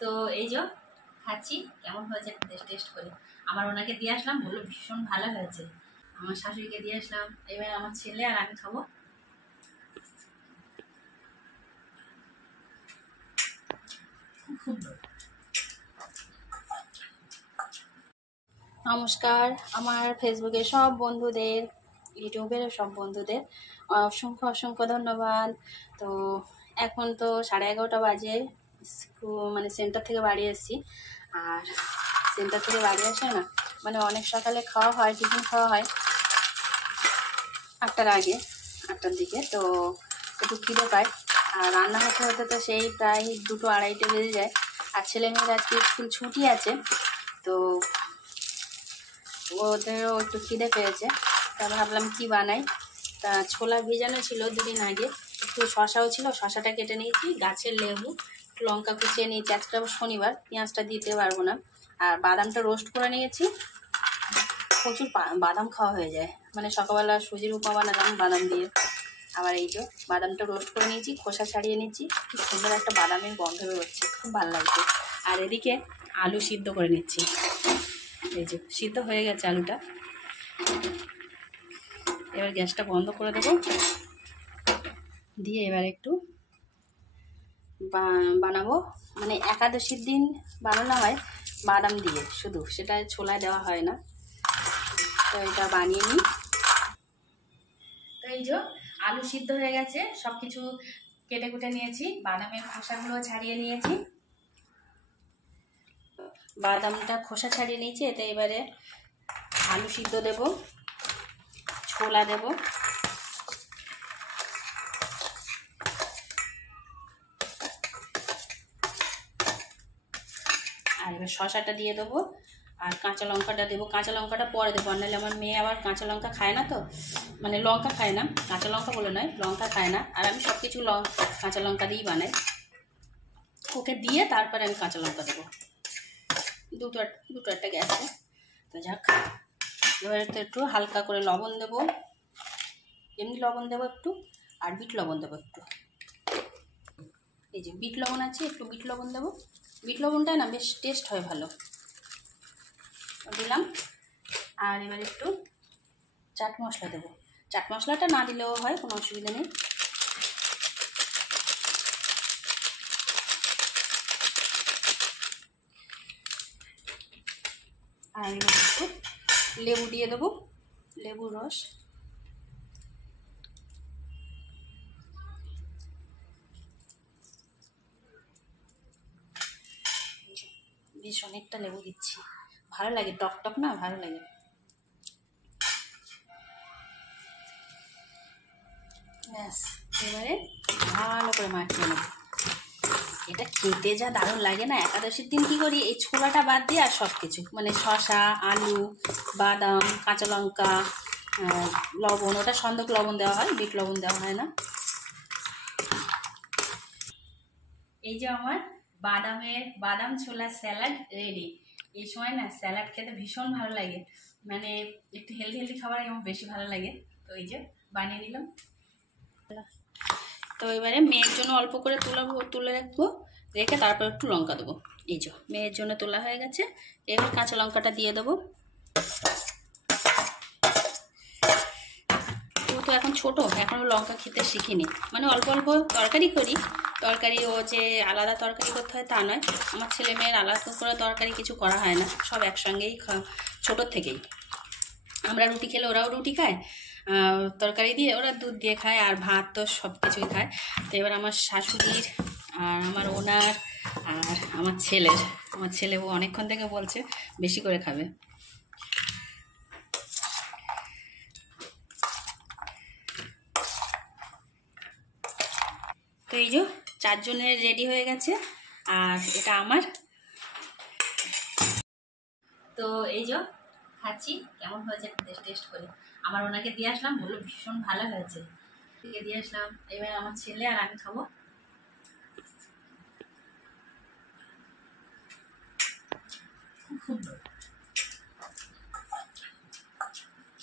তো এই যে খাচ্ছি, কেমন হয়েছে টেস্ট করে। আমার ওনাকে দিয়ে আসলাম, বললো ভীষণ ভালো হয়েছে। আমার শাশুড়িকে দিয়ে আসলাম, এবার আমার ছেলে আর আমি খাবো। নমস্কার আমার ফেসবুকের সব বন্ধুদের, ইউটিউবের সব বন্ধুদের অসংখ্য অসংখ্য ধন্যবাদ। তো এখন তো 11:30 বাজে, মানে সেন্টার থেকে বাড়ি এসেছি। আর সেন্টার থেকে বাড়ি আসে না, মানে অনেক সকালে খাওয়া হয়, টিফিন খাওয়া হয় 8টার আগে, 8টার দিকে। তো একটু খিদে পায়, আর রান্না হতে হতে তো সেই প্রায় 2-2-2:30 বেজে যায়। আর ছেলে মেয়ের আজকে স্কুল ছুটি আছে, তো ওদেরও একটু খিদে পেয়েছে। তা ভাবলাম কি বানাই। তা ছোলা ভেজানো ছিল দুদিন আগে, একটু শশাও ছিল, শশাটা কেটে নিয়েছি, গাছের লেবু, লঙ্কা কুচিয়ে নিয়েছি। আজকে শনিবার, পেঁয়াজটা দিতে পারবো না। আর বাদামটা রোস্ট করে নিয়েছি। প্রচুর বাদাম খাওয়া হয়ে যায়, মানে সকালবেলা সুজির উপমা বানালাম বাদাম দিয়ে। আবার এই যে বাদামটা রোস্ট করে নিয়েছি, খোসা ছাড়িয়ে নিচ্ছি, খুব সুন্দর একটা বাদামের গন্ধ বেরোচ্ছে, খুব ভালো লাগছে। আর এদিকে আলু সিদ্ধ করে নিচ্ছি। এই যে সিদ্ধ হয়ে গেছে আলুটা। এবার গ্যাসটা বন্ধ করে দেবো, দিয়ে এবার একটু বানাবো। মানে একাদশীর দিন বানানো হয় বাদাম দিয়ে শুধু, সেটা ছোলায় দেওয়া হয় না। তো এটা বানিয়ে নিই। তো এই যে আলু সিদ্ধ হয়ে গেছে, সব কিছু কেটে কুটে নিয়েছি, বাদামের খোসাগুলো ছাড়িয়ে নিয়েছি। বাদামটা খোসা ছাড়িয়ে নিয়েছি। এতে এবারে আলু সিদ্ধ দেব, ছোলা দেব, আর এবার শশাটা দিয়ে দেবো, আর কাঁচা লঙ্কাটা দেবো। কাঁচা লঙ্কাটা পরে দেবো, নাহলে আমার মেয়ে আবার কাঁচা লঙ্কা খায় না, তো মানে লঙ্কা খায় না, কাঁচা লঙ্কা বলে নয়, লঙ্কা খায় না। আর আমি সব কিছু কাঁচা লঙ্কা দিয়েই বানাই। ওকে দিয়ে তারপরে আমি কাঁচা লঙ্কা দেবো, দুটো একটা গ্যাসে। তো যাক, এবারে তো একটু হালকা করে লবণ দেবো, এমনি লবণ দেবো একটু, আর বিট লবণ দেবো একটু। এই যে বিট লবণ আছে, একটু বিট লবণ দেবো। বিট লবণটা না বেশ টেস্ট হয় ভালো, দিলাম। আর এবার একটু চাট মশলা দেবো। চাট মশলাটা না দিলেও হয়, কোনো অসুবিধা নেই। আর এবার একটু লেবু দিয়ে দেবো, লেবুর রস। বেশ অনেকটা লেবু দিচ্ছি, ভালো লাগে, টক টক না, ভালো লাগে। ব্যাস, এবারে ভালো করে মাখিয়ে নেব। এটা খেতে যা দারুণ লাগে না। একাদশীর দিন কী করি, এই ছোলাটা বাদ দিয়ে আর সব কিছু, মানে শসা, আলু, বাদাম, কাঁচা লঙ্কা, লবণ, ওটা সন্দক লবণ দেওয়া হয়, বিট লবণ দেওয়া হয় না। এই যে আমার বাদাম ছোলা স্যালাড রেডি। এই সময় না স্যালাড খেতে ভীষণ ভালো লাগে, মানে একটু হেলদি খাবার আমার বেশি ভালো লাগে। তো এই যে বানিয়ে নিলাম। তো এবারে মেয়ের জন্য অল্প করে তুলে রাখবো, রেখে তারপর একটু লঙ্কা দেবো। এই যে মেয়ের জন্য তোলা হয়ে গেছে, এবার কাঁচা লঙ্কাটা দিয়ে দেবো। তো এখন ছোট, এখনও লঙ্কা খেতে শিখিনি, মানে অল্প অল্প তরকারি করি। তরকারি ও যে আলাদা তরকারি করতে হয় তা নয়, আমার ছেলে মেয়ের আলাদা করে তরকারি কিছু করা হয় না, সব একসঙ্গেই ছোটোর থেকেই। আমরা রুটি খেলে ওরাও রুটি খায়, তরকারি দিয়ে, ওরা দুধ দিয়ে খায়, আর ভাত তো সব কিছুই খায়। তো এবার আমার শাশুড়ির আর আমার ওনার আর আমার ছেলে ও অনেকক্ষণ থেকে বলছে বেশি করে খাবে। তো এই যে 4 জনের রেডি হয়ে গেছে, আর এটা আমার। তো এই যে খাচ্ছি, কেমন হয়েছে টেস্ট করে। আমার ওনাকে দিয়ে আসলাম, বললো ভীষণ ভালো হয়েছে, দিয়ে আসলাম। এবার আমার ছেলে আর আমি খাবো। খুব